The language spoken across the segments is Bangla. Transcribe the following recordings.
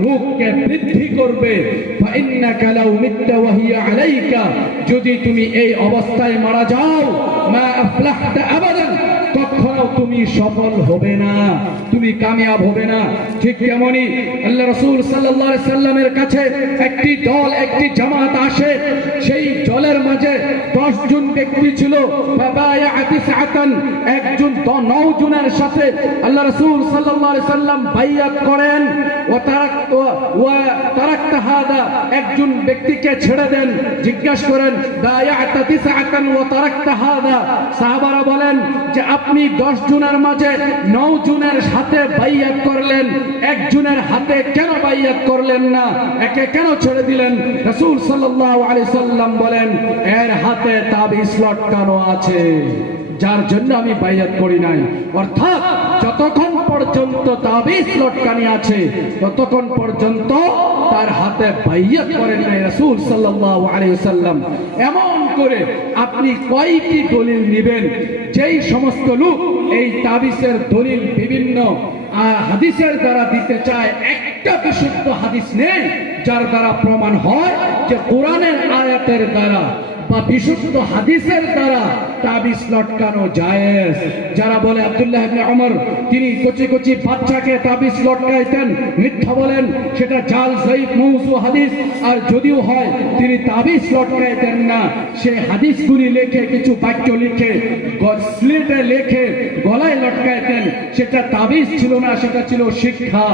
রূপকে বৃদ্ধি করবে। ফাইন্নাকা লাউ মিত্তা ওয়া হিয়া আলাইকা, যদি তুমি এই অবস্থায় মারা যাও, মা আফলাহতা আবাদান, কখনো তুমি সফল হবে না, তুমি কামিয়াব হবে না। ঠিক তেমনি আল্লাহ রাসূল সাল্লাল্লাহু আলাইহি সাল্লামের কাছে একটি দল, একটি জামাত আসে, সেই দলের মাঝে 10 জন ব্যক্তি ছিল। ফাবায়াআতি সাআতান, একজন 9 জনের সাথে আল্লাহ রাসূল সাল্লাল্লাহু আলাইহি সাল্লাম বাইয়াত করেন। ওয়া তারাকতা হাদা, একজন ব্যক্তিকে ছেড়ে দেন। জিজ্ঞাসা করেন বায়াআতা তিসআতান ওয়া তারাকতা হাদা, সাহাবারা বলেন যে আপনি 10 জনের মাঝে 9 জনের সাথে বাইয়াত করলেন, একজনের হাতে কেন বাইয়াত করলেন না, একে কেন ছেড়ে দিলেন? রাসূল সাল্লাল্লাহু আলাইহি সাল্লাম বলেন এর হাতে তাবিজ লটকানো আছে, যার জন্য আমি বাইয়াত করি নাই। অর্থাৎ যতক্ষণ পর্যন্ত তাবিজ লটকানি আছে ততক্ষণ পর্যন্ত তার হাতে বাইয়াত করেন নাই রাসূল সাল্লাল্লাহু আলাইহি ওয়াসাল্লাম। এমন করে আপনি কয়টি দলিল নেবেন? যেই সমস্ত লোক এই তাবিজের দলিল বিভিন্ন হাদিসের দ্বারা দিতে চায়, একটা বিশুদ্ধ হাদিস নেই যার দ্বারা প্রমাণ হয় যে কোরআনের আয়াতের দ্বারা বা বিশুদ্ধ হাদিসের দ্বারা তাবিজ লটকানো জায়েজ। যারা বলে আব্দুল্লাহ ইবনে ওমর তিনি কচি কচি বাচ্চাকে তাবিজ লটকাইতেন, মিথ্যা বলেন, সেটা জাল যায়িফ মওযু হাদিস। আর যদিও হয় তিনি তাবিজ লটকাইতেন না, সে হাদিসগুলি লিখে কিছু বাক্য লিখে স্লেটে লিখে গলায় লটকাইতেন, সেটা তাবিজ ছিল না, সেটা ছিল শিক্ষা।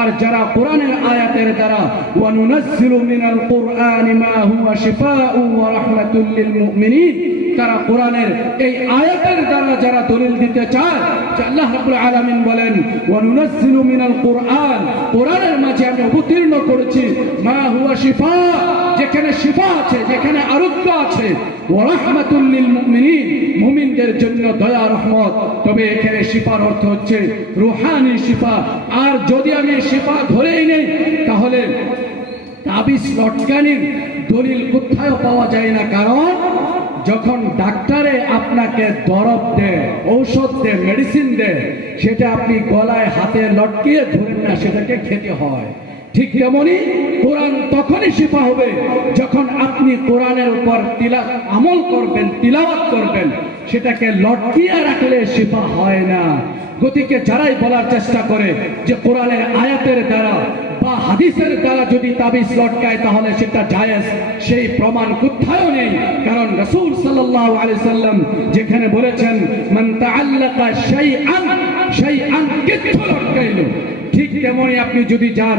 আর যারা কোরআনের আয়াতের দ্বারা ওয়া নুনাজ্জিলু মিনাল কুরআনি মা হুয়া শিফাউ ওয়া রাহমাতুল লিল মুমিনিন, তারা কোরআনের এই আয়াতের দ্বারা যারা দলিল দিতে চায় যে আল্লাহ রাব্বুল আলামিন বলেন ওয়া নুনাজ্জিলু মিনাল কুরআন, কোরআনের মাঝে আমি অবতীর্ণ করেছি মা হুয়া শিফা, যেখানে শিফা আছে, যেখানে আরোগ্য আছে, ওয়া রাহমাতুল লিল মুমিনিন, মুমিনদের জন্য দয়া রহমত। তবে এখানে শিফার অর্থ হচ্ছে রূহানি শিফা। আর যদি আমি শিফা ধরেই নেই তাহলে তাবিজ লটকানির দলিল কোথাও পাওয়া যায় না। কারণ যখন ডাক্তারে আপনাকে দরব দেয়, ঔষধ দেয়, মেডিসিন দেয়, সেটা আপনি গলায় হাতে লটকিয়ে ধরেন না, সেটাকে খেতে হয়। ঠিক তেমনি কোরআন তখনই শিফা হবে যখন আপনি কোরআনের উপর আমল করবেন, তিলাওয়াত করবেন, সেটাকে লটকিয়ে রাখলে শিফা হয় না। গতিকে যারাই বলার চেষ্টা করে যে কোরআনের আয়াতের দ্বারা বা হাদিসের দ্বারা যদি তাবিজ লটকায় তাহলে সেটা জায়েজ, সেই প্রমাণ কোথাও নেই। কারণ রাসূল সাল্লাল্লাহু আলাইহি সাল্লাম যেখানে বলেছেন মান তাআল্লাকা শাইআন কিচ্ছু লটকাইলো, ঠিক তেমনি আপনি যদি যান